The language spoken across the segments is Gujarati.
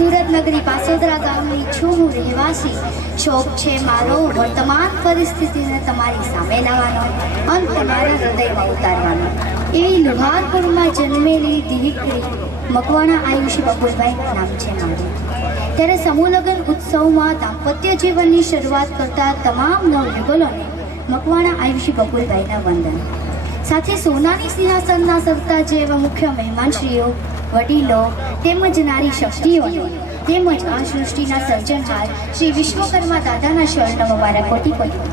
સુરત નગરી પાસોદરા ગામની છું હું રહેવાસી. શોખ છે મારો વર્તમાન પરિસ્થિતિને તમારી સામે લાવવાનો, અંત મારા હૃદયમાં ઉતારવાનો. એવી લુહારપુરમાં જન્મેલી દીકરી મકવાણા આયુષી બકુલભાઈ નામ છે મારું. ત્યારે સમૂહ લગ્ન ઉત્સવમાં દાંપત્ય જીવનની શરૂઆત કરતા તમામ નવયુગલોને મકવાણા આયુષી બકુલભાઈના વંદન. સાથે સોનાની સિંહાસનના સરતા જેવા મુખ્ય મહેમાનશ્રીઓ, વડીલો તેમજ નારી શક્તિઓને તેમજ આ સૃષ્ટિના સર્જનહાર શ્રી વિશ્વકર્મા દાદાના શરણમાં કોટી કોટી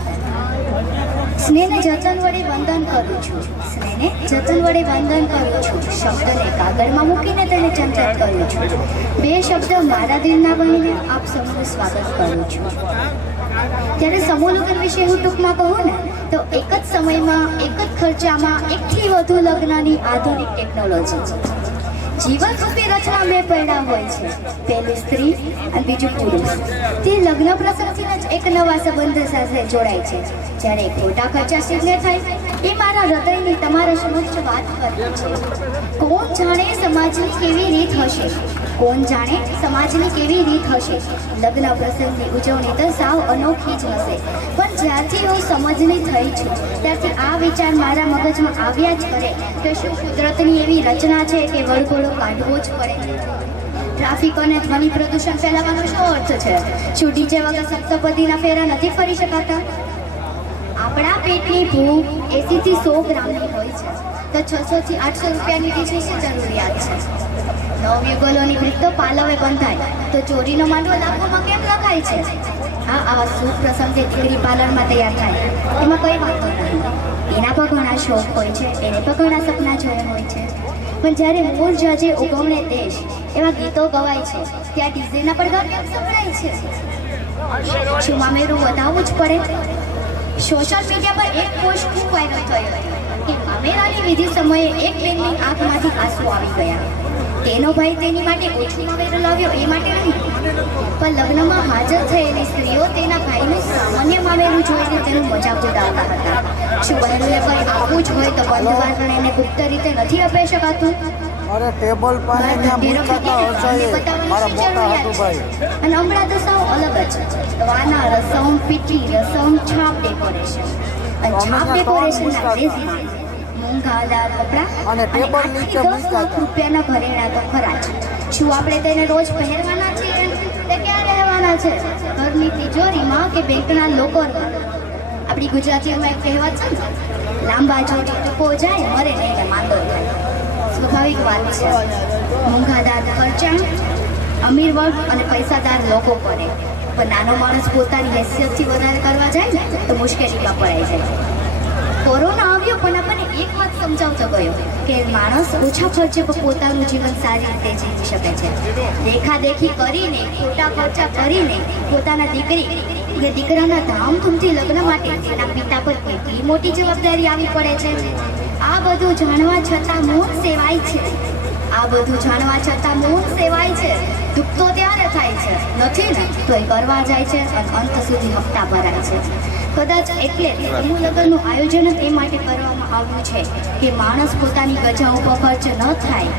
સ્નેહને જતન વડે વંદન કરું છું. સ્નેહને જતન વડે વંદન કરું છું. શબ્દને કાગળમાં મૂકીને તેને ચંચળ કરું છું. બે શબ્દ મારા દિલના બનીને આપ સૌનું સ્વાગત કરું છું. ત્યારે સમૂહ લગ્ન વિશે હું ટૂંકમાં કહું ને તો એક જ સમયમાં એક જ ખર્ચામાં એકથી વધુ લગ્નની આધુનિક ટેકનોલોજી જીવન રૂપી રચના બે પૈડા હોય છે. પહેલી સ્ત્રી અને બીજું પુરુષ. તે લગ્ન પ્રસંગથી જ એક નવા સંબંધ સાથે જોડાય છે. જ્યારે ખોટા ખર્ચા સિદ્ધ થાય એ મારા હૃદયની તમારા સમક્ષ વાત કરવી છે. કોણ જાણે સમાજની કેવી રીત હશે, કોણ જાણે સમાજની કેવી રીત હશે. લગ્ન પ્રસંગની ઉજવણી તો સાવ અનોખી જ હશે, પણ જ્યારથી હું સમજની થઈ છું ત્યારથી આ વિચાર મારા મગજમાં આવ્યા જ કરે કે શું કુદરતની એવી રચના છે કે વળગોળો કાઢવો જ પડે. ટ્રાફિક અને ધ્વનિ પ્રદૂષણ ફેલાવવાનો શું અર્થ છે? શું ડીજે વગર સપ્તપદીના ફેરા નથી ફરી શકાતા? આપણા પેટની ભૂખ 80 થી 100 ગ્રામની હોય છે, તો 600 થી 800 રૂપિયાની ડીશની શું જરૂરિયાત છે? નવયુગલોની રીત તો પાલવે બંધાય તો ચોરીનો માંડવો લાખોમાં કેમ લખાય છે? આ શુભ પ્રસંગે દીકરી પાર્લરમાં તૈયાર થાય એમાં કઈ વાતો નહીં. એના પર ઘણા શોખ હોય છે, એને પર ઘણા સપના જોયા હોય છે. પણ જ્યારે મૂળ જજે ઉગમણે દેશ એવા ગીતો ગવાય છે ત્યાં ડીજેના પડઘા કેમ સંભળાય છે? શું મામેરું વધાવવું જ પડે? સોશિયલ મીડિયા પર એક પોસ્ટ ખૂબ વાયરલ થયો કે મામેરાની વિધિ સમયે એક બેનની આંખમાંથી આંસુ આવી ગયા. તેનો ભાઈ તેની માટે ઓછું મામેરું લાવ્યો એ માટે નહીં, પણ લગ્નમાં હાજર થયેલી સ્ત્રીઓ તેના ભાઈનું સામાન્ય મામેરું જોઈને તેનું મજાક ઉડાવતા હતા. શું બહેનોને કંઈ આવવું જ હોય તો બંધ વાસણ એને ગુપ્ત રીતે નથી અપાઈ શકાતું? અરે ટેબલ પાસે અને હમણાં તો સાવ અલગ જ વાના રસમ, પીઠી રસમ, છાપ ડેકોરેશન. અને છાપ ડેકોરેશનના ક્રેઝી મોંઘાદાર કપડાં અને ટેબલ નીચે ₹10 લાખ ઘરેણા તો ખરા જ. શું આપણે તેને રોજ પહેરવાના છીએ? તે ક્યાં રહેવાના છે? ઘરની તિજોરીમાં કે બેંકના લોકરમાં? આપણી ગુજરાતીઓમાં એક કહેવત છે ને, લાંબા જોડી ટૂંકો જાય, મરે નહીં ને માંદો થાય. સ્વાભાવિક વાત છે. મોંઘાદાર ખર્ચા અમીર વર્ગ અને પૈસાદાર લોકો કરે, પણ નાનો માણસ પોતાની હેસિયતથી વધારે કરવા જાય ને તો મુશ્કેલીમાં પડાઈ જાય. કોરોના આવ્યો પણ આપણને એક વાત સમજાવતો ગયો કે માણસ ઓછા ખર્ચે પણ પોતાનું જીવન સારી રીતે જીવી શકે છે. દેખાદેખી કરીને, ખોટા ખર્ચા કરીને પોતાના દીકરી કે દીકરાના ધામધૂમથી લગ્ન માટે એના પિતા પર કેટલી મોટી જવાબદારી આવી પડે છે. આ બધું જાણવા છતાં મૌન સેવાય છે. આ બધું જાણવા છતાં મૌન સેવાય છે. દુઃખ તો ત્યારે થાય છે, નથી ને તો એ કરવા જાય છે અને અંત સુધી હપ્તા ભરાય છે. કદાચ એટલે સમૂહ લગ્નનું આયોજન એ માટે કરવામાં આવ્યું છે કે માણસ પોતાની ગજા ઉપર ખર્ચ ન થાય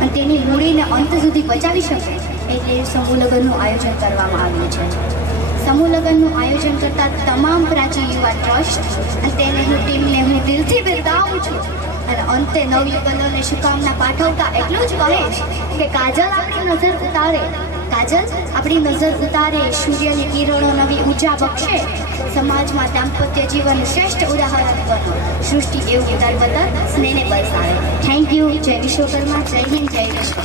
અને તેની મૂડીને અંત સુધી બચાવી શકે, એટલે સમૂહ લગ્નનું આયોજન કરવામાં આવ્યું છે. સમૂહ લગ્નનું આયોજન કરતા તમામ પ્રાચી યુવા ટ્રસ્ટ અને તેને ટીમને હું દિલથી બિરદાવું છું. અને અંતે નવયુગલોને શુભકામના પાઠવતા એટલું જ કહીશ કે કાજલ આપણી નજર ઉતારે, કાજલ આપણી નજર ઉતારે, સૂર્યની કિરણો નવી ઊર્જા બક્ષે, સમાજમાં દાંપત્ય જીવન શ્રેષ્ઠ ઉદાહરણ બનો, સૃષ્ટિ એવું ઉદાર બદલ સ્નેહને બરસાવે. Thank you. જય વિશ્વકર્મા, જય હિન્દ, જય વિશ્વ.